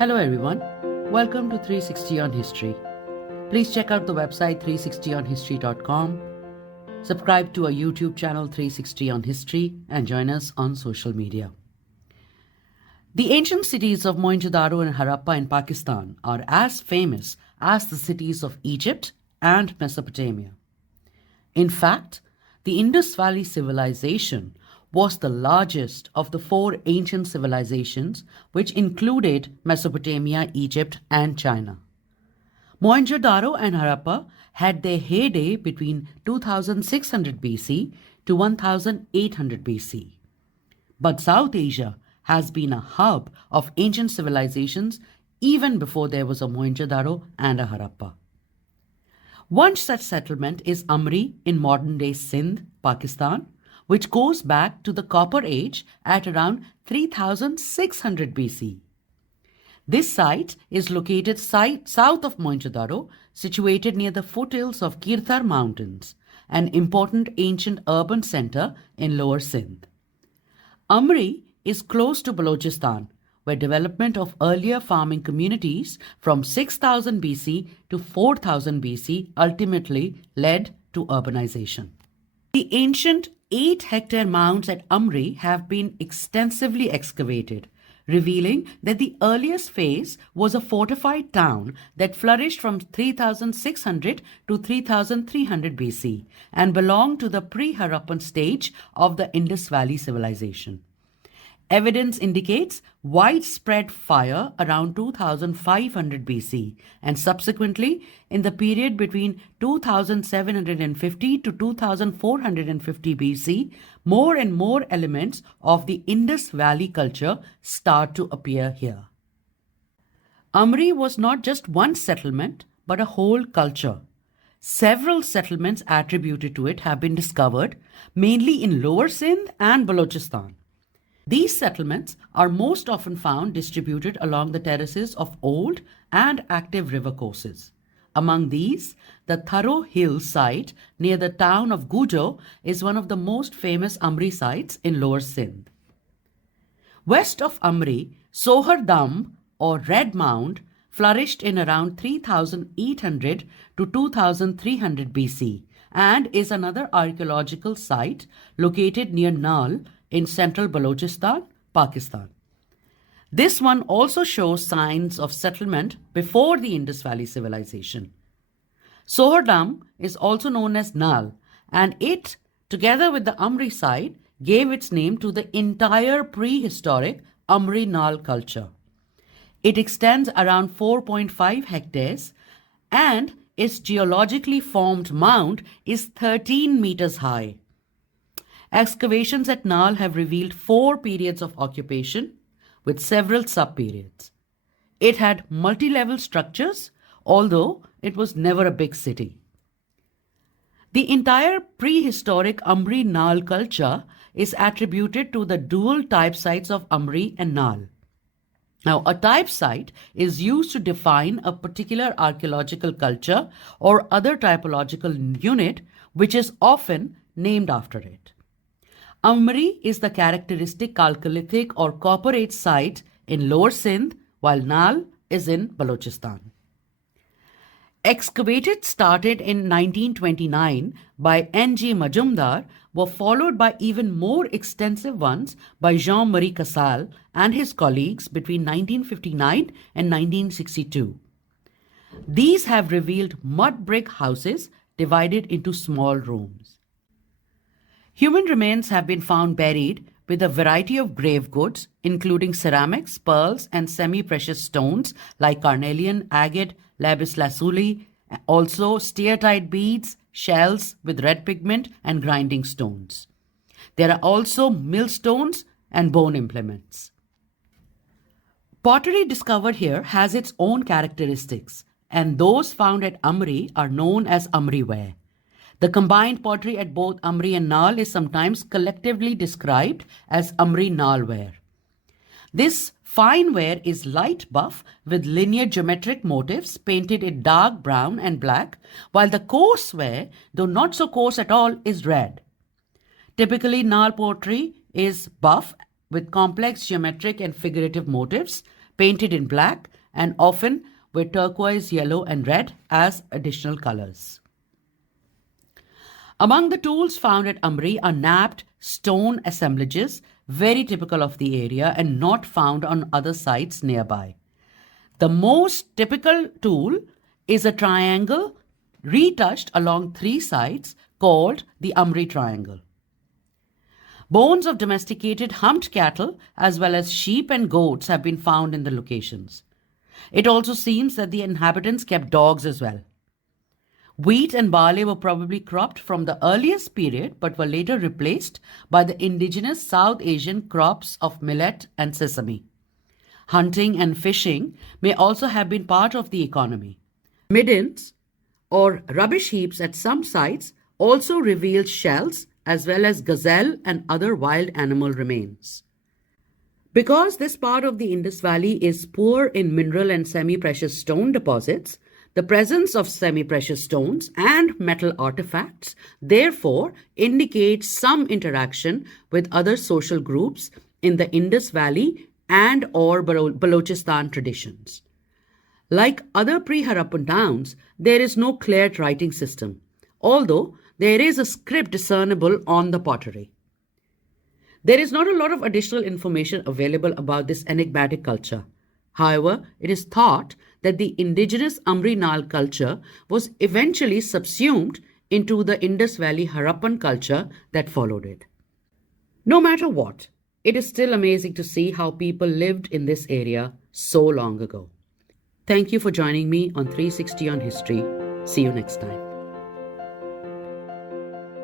Hello everyone, welcome to 360 on History. Please check out the website 360onhistory.com, subscribe to our YouTube channel 360 on History, and join us on social media. The ancient cities of Mohenjo-daro and Harappa in Pakistan are as famous as the cities of Egypt and Mesopotamia. In fact, the Indus Valley civilization was the largest of the four ancient civilizations, which included Mesopotamia, Egypt, and China. Mohenjo-daro and Harappa had their heyday between 2600 BC to 1800 BC. But South Asia has been a hub of ancient civilizations even before there was a Mohenjo-daro and a Harappa. One such settlement is Amri in modern-day Sindh, Pakistan, which goes back to the Copper Age at around 3600 BC. This site is located south of Mohenjo-daro, situated near the foothills of Kirthar Mountains, an important ancient urban center in Lower Sindh. Amri is close to Balochistan, where development of earlier farming communities from 6000 BC to 4000 BC ultimately led to urbanization. The ancient 8-hectare mounds at Amri have been extensively excavated, revealing that the earliest phase was a fortified town that flourished from 3600 to 3300 BC and belonged to the pre-Harappan stage of the Indus Valley civilization. Evidence indicates widespread fire around 2500 BC and subsequently in the period between 2750 to 2450 BC, more and more elements of the Indus Valley culture start to appear here. Amri was not just one settlement but a whole culture. Several settlements attributed to it have been discovered, mainly in Lower Sindh and Balochistan. These settlements are most often found distributed along the terraces of old and active river courses. Among these, the Tharo Hill site near the town of Gujo is one of the most famous Amri sites in Lower Sindh. West of Amri, Sohar Dam or Red Mound flourished in around 3800 to 2300 BC and is another archaeological site located near Nal in central Balochistan, Pakistan. This one also shows signs of settlement before the Indus Valley civilization. Sohar Dam is also known as Nal, and it, together with the Amri site, gave its name to the entire prehistoric Amri-Nal culture. It extends around 4.5 hectares and its geologically formed mound is 13 meters high. Excavations at Nal have revealed 4 periods of occupation with several sub-periods. It had multi-level structures, although it was never a big city. The entire prehistoric Amri-Nal culture is attributed to the dual type sites of Amri and Nal. Now, a type site is used to define a particular archaeological culture or other typological unit, which is often named after it. Amri is the characteristic Chalcolithic or Copper Age site in Lower Sindh, while Nal is in Balochistan. Excavated started in 1929 by N.G. Majumdar were followed by even more extensive ones by Jean-Marie Casal and his colleagues between 1959 and 1962. These have revealed mud brick houses divided into small rooms. Human remains have been found buried with a variety of grave goods, including ceramics, pearls, and semi-precious stones like carnelian, agate, lapis lazuli, also steatite beads, shells with red pigment, and grinding stones. There are also millstones and bone implements. Pottery discovered here has its own characteristics, and those found at Amri are known as Amri ware. The combined pottery at both Amri and Nal is sometimes collectively described as Amri-Nal ware. This fine ware is light buff with linear geometric motifs painted in dark brown and black, while the coarse ware, though not so coarse at all, is red. Typically, Nal pottery is buff with complex geometric and figurative motifs painted in black, and often with turquoise, yellow, and red as additional colors. Among the tools found at Amri are napped stone assemblages, very typical of the area and not found on other sites nearby. The most typical tool is a triangle retouched along three sides called the Amri triangle. Bones of domesticated humped cattle as well as sheep and goats have been found in the locations. It also seems that the inhabitants kept dogs as well. Wheat and barley were probably cropped from the earliest period but were later replaced by the indigenous South Asian crops of millet and sesame. Hunting and fishing may also have been part of the economy. Middens or rubbish heaps at some sites also revealed shells as well as gazelle and other wild animal remains. Because this part of the Indus Valley is poor in mineral and semi-precious stone deposits, the presence of semi-precious stones and metal artifacts therefore indicates some interaction with other social groups in the Indus Valley and or Balochistan traditions. Like other pre-Harappan towns, there is no clear writing system, although there is a script discernible on the pottery. There is not a lot of additional information available about this enigmatic culture. However, it is thought that the indigenous Amri-Nal culture was eventually subsumed into the Indus Valley Harappan culture that followed it. No matter what, it is still amazing to see how people lived in this area so long ago. Thank you for joining me on 360 on History. See you next time.